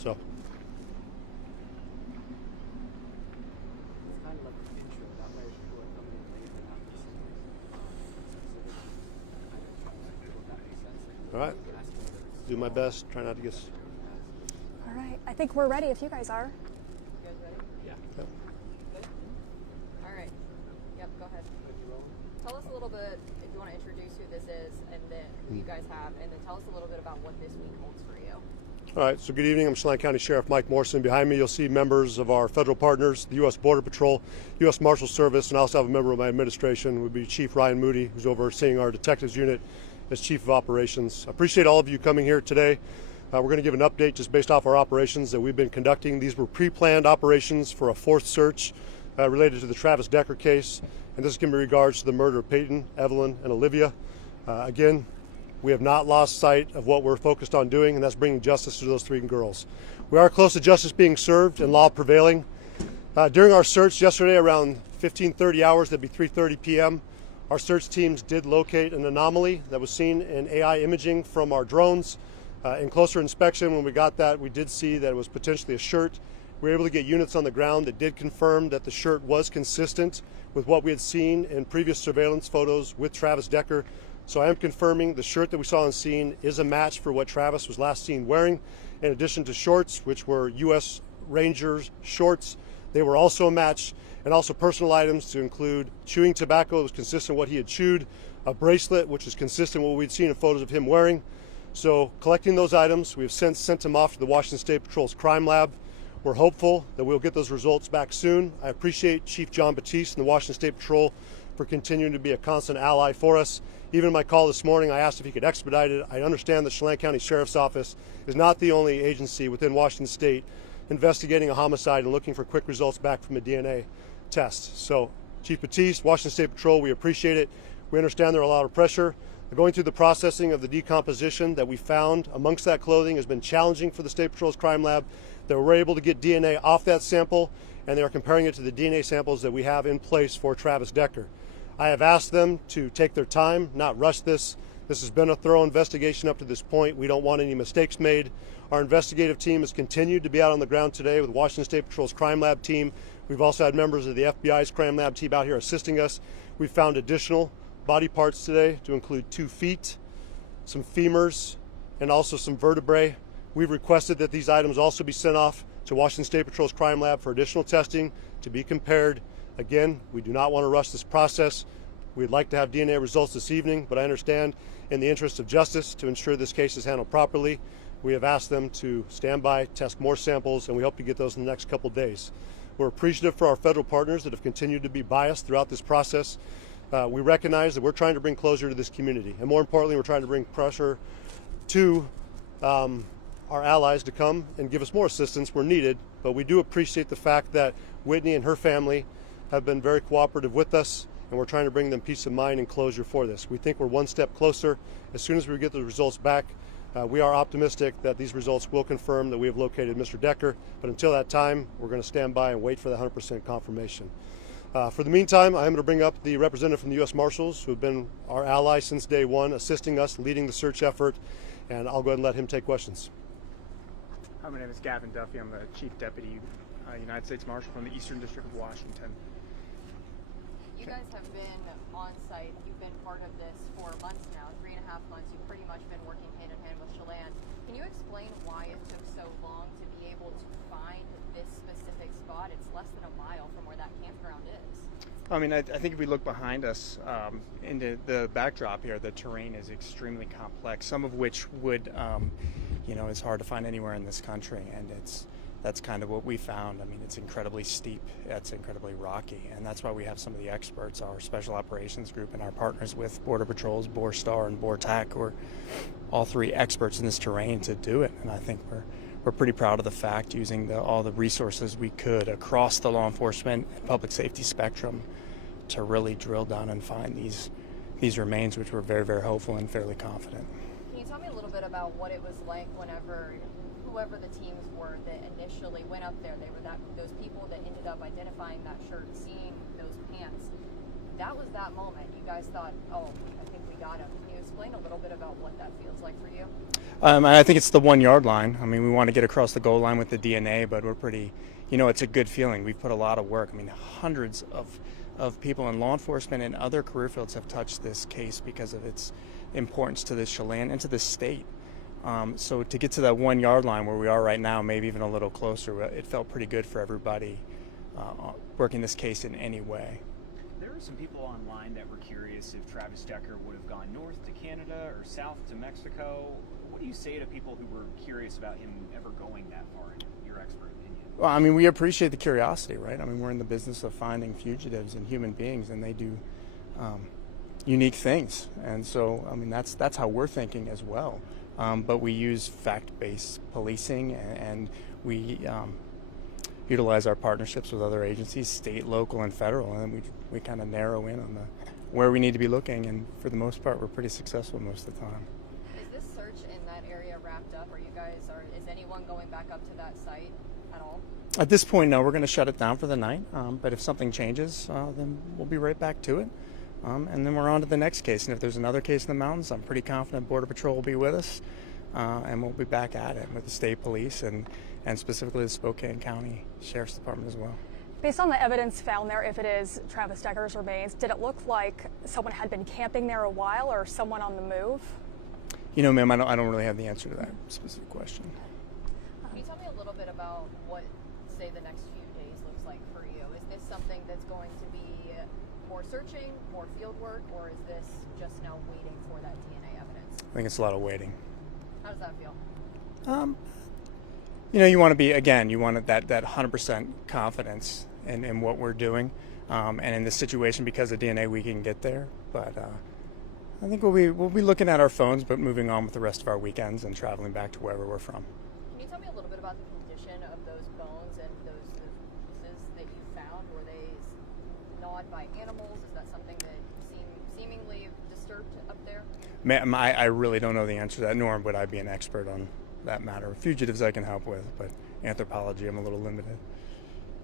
So. It's kind of like an intro. That way people are coming in late and not listening. That makes sense. All right. Do my best. Try not to get. All right. I think we're ready if you guys are. You guys ready? Yeah. Yep. Good? All right. Yep, go ahead. Tell us a little bit, if you want to introduce who this is and then who you guys have, and then tell us a little bit about what this week holds for you. All right, so good evening. I'm Chelan County Sheriff Mike Morrison. Behind me, you'll see members of our federal partners, the U.S. Border Patrol, U.S. Marshal Service, and I also have a member of my administration, would be Chief Ryan Moody, who's overseeing our detectives unit as Chief of Operations. I appreciate all of you coming here today. We're going to give an update just based off our operations that we've been conducting. These were pre-planned operations for a fourth search related to the Travis Decker case, and this is going to be in regards to the murder of Peyton, Evelyn, and Olivia. Again, we have not lost sight of what we're focused on doing, and that's bringing justice to those three girls. We are close to justice being served and law prevailing. During our search yesterday around 15:30 hours, that'd be 3:30 p.m., our search teams did locate an anomaly that was seen in AI imaging from our drones. In closer inspection, when we got that, we did see that it was potentially a shirt. We were able to get units on the ground that did confirm that the shirt was consistent with what we had seen in previous surveillance photos with Travis Decker. So I am confirming the shirt that we saw on scene is a match for what Travis was last seen wearing. In addition to shorts, which were U.S. Rangers shorts, they were also a match, and also personal items to include chewing tobacco that was consistent with what he had chewed, a bracelet which is consistent with what we'd seen in photos of him wearing. So collecting those items, we have since sent them off to the Washington State Patrol's crime lab. We're hopeful that we'll get those results back soon. I appreciate Chief John Batiste and the Washington State Patrol for continuing to be a constant ally for us. Even in my call this morning, I asked if he could expedite it. I understand the Chelan County Sheriff's Office is not the only agency within Washington State investigating a homicide and looking for quick results back from a DNA test. So, Chief Batiste, Washington State Patrol, we appreciate it. We understand there are a lot of pressure. Going through the processing of the decomposition that we found amongst that clothing has been challenging for the State Patrol's crime lab. They were able to get DNA off that sample, and they are comparing it to the DNA samples that we have in place for Travis Decker. I have asked them to take their time, not rush this. This has been a thorough investigation up to this point. We don't want any mistakes made. Our investigative team has continued to be out on the ground today with Washington State Patrol's crime lab team. We've also had members of the FBI's crime lab team out here assisting us. We've found additional body parts today to include 2 feet, some femurs, and also some vertebrae. We've requested that these items also be sent off to Washington State Patrol's crime lab for additional testing to be compared. Again, we do not want to rush this process. We'd like to have DNA results this evening, but I understand in the interest of justice, to ensure this case is handled properly, we have asked them to stand by, test more samples, and we hope to get those in the next couple days. We're appreciative for our federal partners that have continued to be biased throughout this process. We recognize that we're trying to bring closure to this community, and more importantly, we're trying to bring pressure to our allies to come and give us more assistance where needed. But we do appreciate the fact that Whitney and her family have been very cooperative with us, and we're trying to bring them peace of mind and closure for this. We think we're one step closer. As soon as we get the results back, we are optimistic that these results will confirm that we have located Mr. Decker, but until that time, we're going to stand by and wait for the 100% confirmation. For the meantime, I'm going to bring up the representative from the U.S. Marshals, who have been our ally since day one, assisting us, leading the search effort, and I'll go ahead and let him take questions. Hi, my name is Gavin Duffy. I'm the Chief Deputy United States Marshal from the Eastern District of Washington. You guys have been on site. You've been part of this for months now, 3.5 months. You've pretty much been working hand in hand with Chelan. Can you explain why it took so long to be able to find this specific spot? It's less than a mile from where that campground is. I mean, I think if we look behind us into the backdrop here, the terrain is extremely complex, some of which would, is hard to find anywhere in this country, and that's kind of what we found. I mean, it's incredibly steep, it's incredibly rocky, and that's why we have some of the experts, our Special Operations Group, and our partners with Border Patrols, BORSTAR, and BORTAC, who are all 3 experts in this terrain to do it. And I think we're pretty proud of the fact, using all the resources we could across the law enforcement and public safety spectrum to really drill down and find these remains, which we're very, very hopeful and fairly confident. Can you tell me a little bit about what it was like whenever whoever the teams were that initially went up there, they were those people that ended up identifying that shirt, seeing those pants. that was that moment. You guys thought, oh, I think we got him. Can you explain a little bit about what that feels like for you? I think it's the 1 yard line. I mean, we want to get across the goal line with the DNA, but we're pretty, it's a good feeling. We've put a lot of work. I mean, hundreds of people in law enforcement and other career fields have touched this case because of its importance to this Chelan and to this state. So to get to that 1 yard line where we are right now, maybe even a little closer, it felt pretty good for everybody working this case in any way. There were some people online that were curious if Travis Decker would have gone north to Canada or south to Mexico. What do you say to people who were curious about him ever going that far, in your expert opinion? Well, I mean, we appreciate the curiosity, right? I mean, we're in the business of finding fugitives and human beings, and they do unique things. And so, I mean, that's how we're thinking as well. But we use fact-based policing, and we utilize our partnerships with other agencies, state, local, and federal, and we kind of narrow in on where we need to be looking. And for the most part, we're pretty successful most of the time. Is this search in that area wrapped up? Is anyone going back up to that site at all? At this point, no, we're going to shut it down for the night. But if something changes, then we'll be right back to it. And then we're on to the next case. And if there's another case in the mountains, I'm pretty confident Border Patrol will be with us. And we'll be back at it with the state police and specifically the Spokane County Sheriff's Department as well. Based on the evidence found there, if it is Travis Decker's remains, did it look like someone had been camping there a while or someone on the move? Ma'am, I don't really have the answer to that specific question. Can you tell me a little bit about what, say, the next few days looks like for you? Is this something that's going to be more searching, more field work, or is this just now waiting for that DNA evidence? I think it's a lot of waiting. How does that feel? You want to be, again, you want that 100% confidence in what we're doing, and in this situation, because of DNA, we can get there. But I think we'll be looking at our phones, but moving on with the rest of our weekends and traveling back to wherever we're from. Can you tell me a little bit about the condition of those bones and those pieces that you found? Were they gnawed by animals? Is that something that seemingly disturbed up there? Ma'am, I really don't know the answer to that, nor would I be an expert on that matter. Fugitives I can help with, but anthropology I'm a little limited.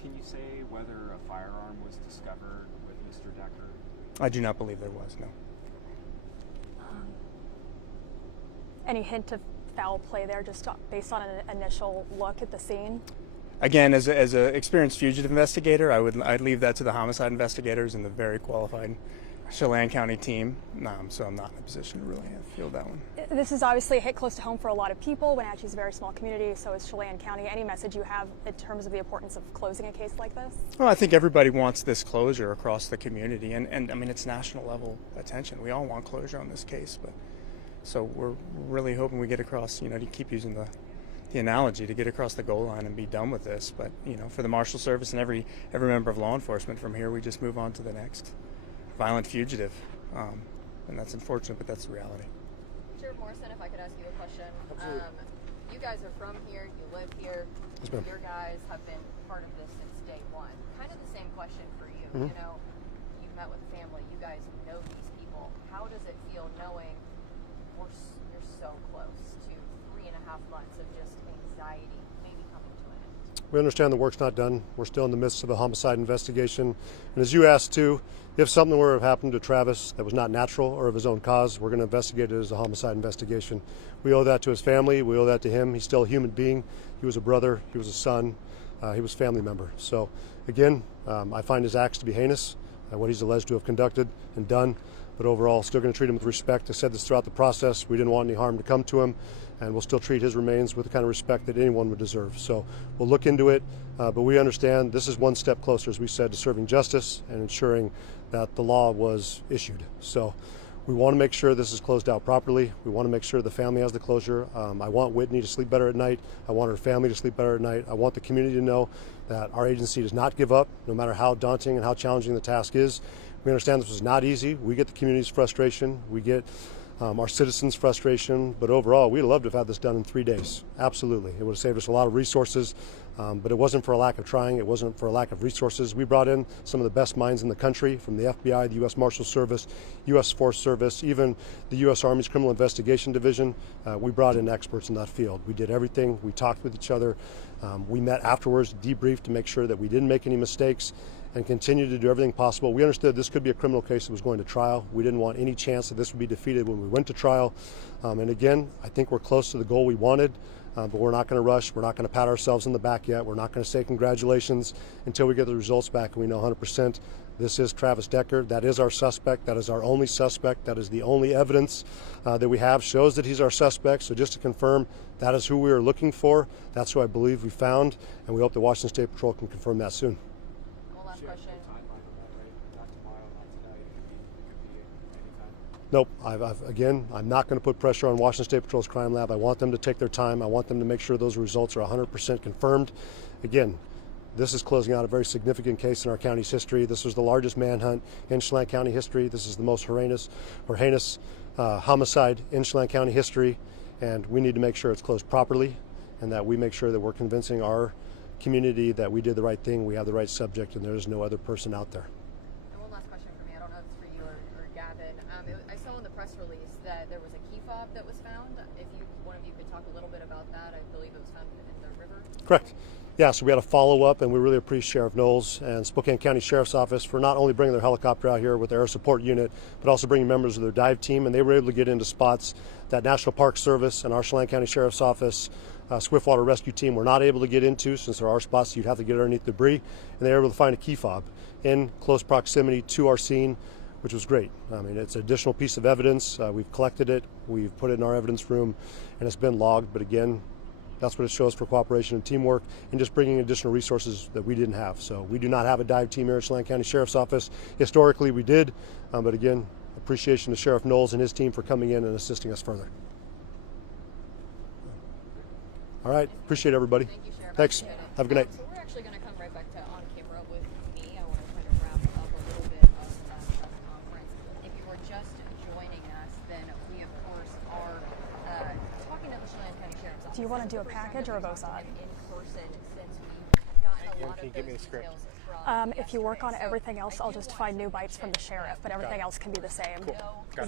Can you say whether a firearm was discovered with Mr. Decker? I do not believe there was, no. Any hint of foul play there, just based on an initial look at the scene? Again, as an experienced fugitive investigator, I'd leave that to the homicide investigators and the very qualified Chelan County team. So I'm not in a position to really feel that one. This is obviously a hit close to home for a lot of people. Wenatchee's a very small community, so is Chelan County. Any message you have in terms of the importance of closing a case like this? Well, I think everybody wants this closure across the community, and I mean, it's national level attention. We all want closure on this case, but so we're really hoping we get across, to keep using the analogy, to get across the goal line and be done with this. But, for the Marshal Service and every member of law enforcement, from here we just move on to the next violent fugitive. And that's unfortunate, but that's the reality. Sheriff Morrison, if I could ask you a question. Absolutely. You guys are from here, you live here. Yes, ma'am. Your guys have been part of this since day one. Kind of the same question for you. Mhm. You've met with the family, you guys know these people. How does it feel knowing you're so close to 3.5 months of just anxiety maybe coming to an end? We understand the work's not done. We're still in the midst of a homicide investigation. And as you asked too, if something were to have happened to Travis that was not natural or of his own cause, we're going to investigate it as a homicide investigation. We owe that to his family. We owe that to him. He's still a human being. He was a brother. He was a son. He was a family member. So again, I find his acts to be heinous, what he's alleged to have conducted and done. But overall, still going to treat him with respect. I said this throughout the process. We didn't want any harm to come to him, and we'll still treat his remains with the kind of respect that anyone would deserve. So we'll look into it, but we understand this is one step closer, as we said, to serving justice and ensuring that the law was issued. So we want to make sure this is closed out properly. We want to make sure the family has the closure. I want Whitney to sleep better at night. I want her family to sleep better at night. I want the community to know that our agency does not give up, no matter how daunting and how challenging the task is. We understand this was not easy. We get the community's frustration. We get our citizens' frustration. But overall, we'd love to have had this done in 3 days. Absolutely. It would have saved us a lot of resources. But it wasn't for a lack of trying. It wasn't for a lack of resources. We brought in some of the best minds in the country, from the FBI, the U.S. Marshal Service, U.S. Forest Service, even the U.S. Army's Criminal Investigation Division. We brought in experts in that field. We did everything. We talked with each other. We met afterwards, debriefed to make sure that we didn't make any mistakes. and continue to do everything possible. We understood this could be a criminal case that was going to trial. We didn't want any chance that this would be defeated when we went to trial. And again, I think we're close to the goal we wanted, but we're not going to rush. We're not going to pat ourselves in the back yet. We're not going to say congratulations until we get the results back and we know 100% this is Travis Decker. That is our suspect. That is our only suspect. That is the only evidence that we have shows that he's our suspect. So just to confirm, that is who we are looking for. That's who I believe we found, and we hope the Washington State Patrol can confirm that soon. One last question. Not tomorrow, not tonight. It could be anytime. Nope. Again, I'm not going to put pressure on Washington State Patrol's crime lab. I want them to take their time. I want them to make sure those results are 100% confirmed. Again, this is closing out a very significant case in our county's history. This was the largest manhunt in Chelan County history. This is the most heinous homicide in Chelan County history, and we need to make sure it's closed properly and that we make sure that we're convincing our community that we did the right thing, we have the right subject, and there is no other person out there. And one last question for me. I don't know if it's for you or Gavin. I saw in the press release that there was a key fob that was found. If one of you could talk a little bit about that. I believe it was found in the river. Correct. Yeah, so we had a follow-up, and we really appreciate Sheriff Knowles and Spokane County Sheriff's Office for not only bringing their helicopter out here with their air support unit, but also bringing members of their dive team, and they were able to get into spots that National Park Service and our Chelan County Sheriff's Office Swiftwater Rescue Team were not able to get into, since there are spots you'd have to get underneath debris, and they were able to find a key fob in close proximity to our scene, which was great. I mean, it's an additional piece of evidence. We've collected it, we've put it in our evidence room, and it's been logged, but again, that's what it shows for cooperation and teamwork and just bringing additional resources that we didn't have. So we do not have a dive team here at Chelan County Sheriff's Office. Historically, we did, but again, appreciation to Sheriff Knowles and his team for coming in and assisting us further. All right, appreciate everybody. Thank you, Sheriff. Thanks. Appreciate it. Have a good night. So we're actually going to come right back to on camera with me. I want to kind of wrap up a little bit of that press conference. If you were just joining us, then we of course are talking to the Chelan County Sheriff's Office. Do you want to do a package or a VOSOD? In person, since we've gotten a lot of those details from If you work on yesterday. So everything else, I'll just find new bites from the sheriff, but everything else can be the same. no